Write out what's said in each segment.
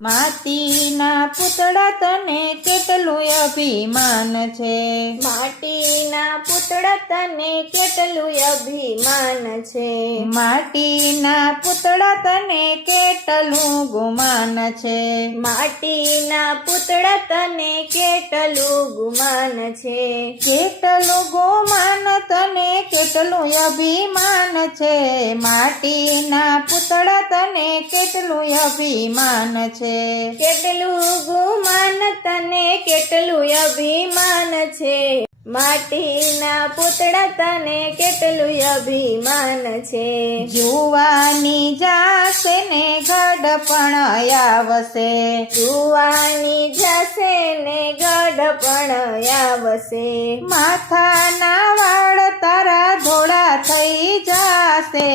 માટીના પૂતળા તને કેટલું અભિમાન છે, માટીના પૂતળા તને કેટલું અભિમાન છે, માટીના પૂતળા તને કેટલું ગુમાન છે, માટીના પૂતળા તને કેટલું ગુમાન છે, કેટલું ગુમાન તને કેટલું અભિમાન છે, માટીના પૂતળા તને કેટલું અભિમાન છે, કેટલું ગુમાન તને કેટલું અભિમાન છે, માટીના પૂતળા તને કેટલું અભિમાન છે, જુવાની જાશે ને ગડપણ આવશે, જુવાની જશે ને ગઢપણ આવશે, માથાના વાળ તારા ધોળા થઈ જાશે,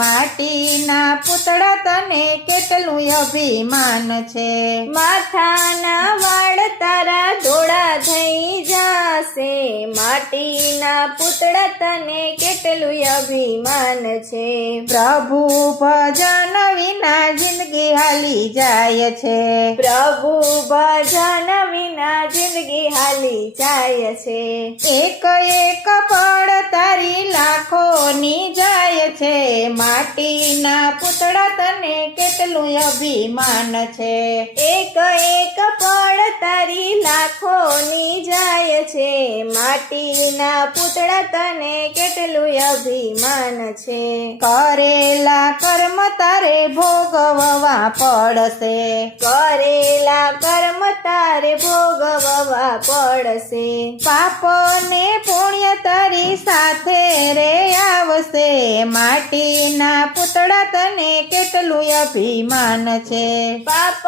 માટીના પૂતળા તને કેટલું અભિમાન છે, માથાના વાળ તારા ધોળા થઈ જશે, માટીના પૂતળા તને કેટલું અભિમાન છે, પ્રભુ ભજન વિના જિંદગી હાલી જાય છે, પ્રભુ ભજન વિના જિંદગી હાલી જાય છે, એક એક પળ તારી લાખોની જાય છે, માટીના પૂતળા તને કેટલું અભિમાન છે, એક એક પળ તારી લાખોની જાય છે, માટીના પૂતળા તને કેટલું અભિમાન છે, કરેલા કર્મ તારે ભોગવવા પડશે, કરેલા કર્મ તારે ભોગવવા પડશે, પાપ ને પુણ્ય તારી સાથે રે આવશે, માટીના પૂતળા તને કેટલું અભિમાન છે, પાપ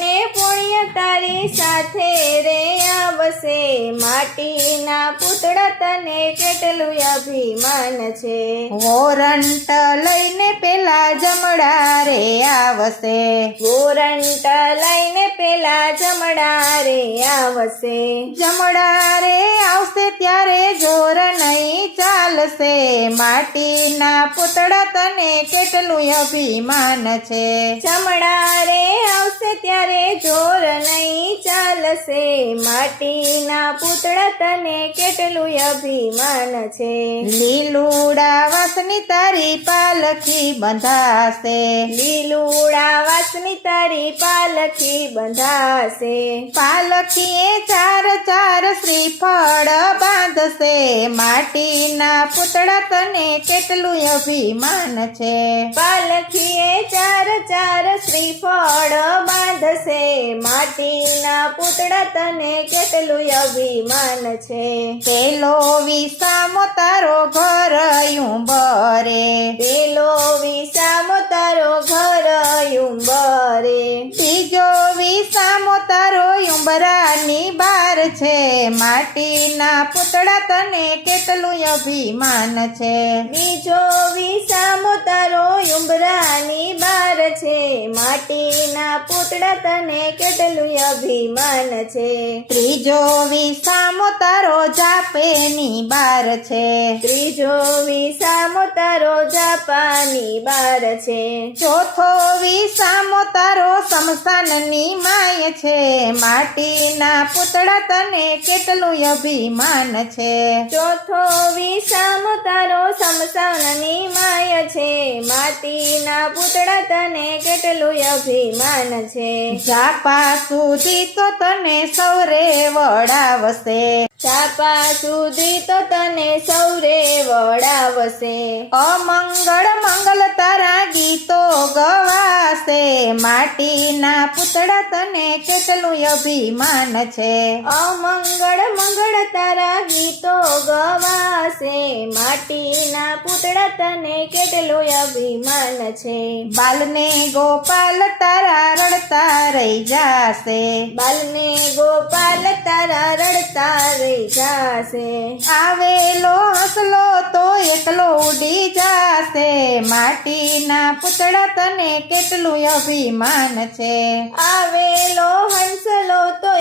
ને પુણ્ય તારી સાથે રે આવશે, માટીના પૂતળા તને કેટલું અભિમાન છે, વોરંટ લઈને પેલા જમડા રે આવશે, વોરંટ લઈને પેલા જમડા રે આવશે, જમડા રે આવશે ત્યારે જોર નહીં ચાલશે, માટીના પૂતળા તને કેટલું અભિમાન છે, જમડા રે આવશે ત્યારે જોર નહીં ચાલશે, માટીના પૂતળા તને કેટલું અભિમાન છે, લીલુડા વાસની તારી પાલખી બંધાશે, લીલુડા વાસની તારી પાલખી બંધાશે, પાલખીએ ચાર ચાર શ્રીફળ બાંધશે, માટીના પૂતળા તને કેટલું અભિમાન છે, પાલખીએ ચાર ચાર શ્રીફળ બાંધશે, માટીના પૂતળા તને કેટલું અભિમાન છે, પેલો વિસામો તારો ઘર યુંબરે, પેલો વિસામો તારો ઘર યુંબરે, બીજો વિસામો તારો યુંબરાની બાર છે, માટીના પૂતળા તને કેટલું અભિમાન છે, બીજો વિસામો તારો યુંબરાની બાર છે, માટીના પૂતળા તને કેટલું અભિમાન છે, ત્રીજો વિસામો તારો જાપેની બાર છે, ત્રીજો વિસામો તારો જાપાની બાર છે, ચોથો વિસામો તારો શમશાનની માય છે, માટીના પૂતળા તને કેટલું અભિમાન છે, ચોથો વિસામો તારો શમશાનની માય છે, માટીના પૂતળા તને કેટલું અભિમાન છે, જાપા સુધી તો તને સૌરે વડાવશે, ચાપા સુધી તો તને સૌરે વડાવશે, અમંગળ મંગલ તારા ગીતો ગવાશે, માટીના પૂતળા તને કેટલું અભિમાન છે, અમંગળ મંગળ તારા ગીતો ગવાશે, માટીના પૂતળા તને કેટલું અભિમાન છે, બાલને ગોપાલ તારા રડતા રહી જાશે, બાલને ગોપાલ તારા રડતા રહી જાશે, આવેલો હસલો તો એકલો ઉડી જાશે, માટીના પૂતળા તને કેટલું અભિમાન છે, આવેલો હંસલો તો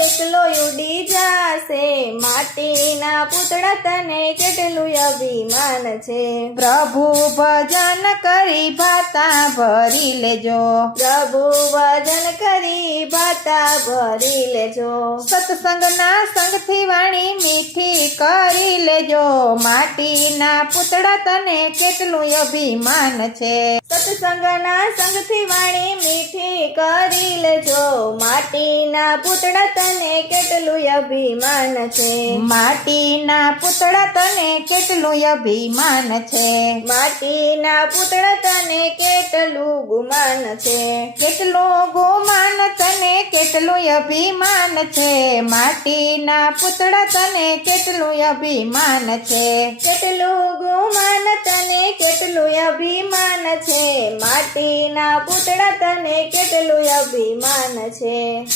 માટીના પૂતળા તને કેટલું અભિમાન છે. પ્રભુ ભજન કરી ભાતા ભરી લેજો. પ્રભુ ભજન કરી ભાતા ભરી લેજો. સત્સંગના સંગથી વાણી મીઠી કરી લેજો. માટીના પૂતળા તને કેટલું અભિમાન છે. સત્સંગના સંગથી વાણી મીઠી કરી લેજો. માટીના પૂતળા તને કેટલું અભિમાન છે. માટીના પૂતળા તને કેટલું અભિમાન છે. માટીના પૂતળા તને કેટલું ગુમાન છે. કેટલું ગુમાન તને કેટલું અભિમાન છે. માટીના પૂતળા તને કેટલું અભિમાન છે. કેટલું ગુમાન તને કેટલું અભિમાન છે. માટીના પૂતળા તને કેટલું અભિમાન છે.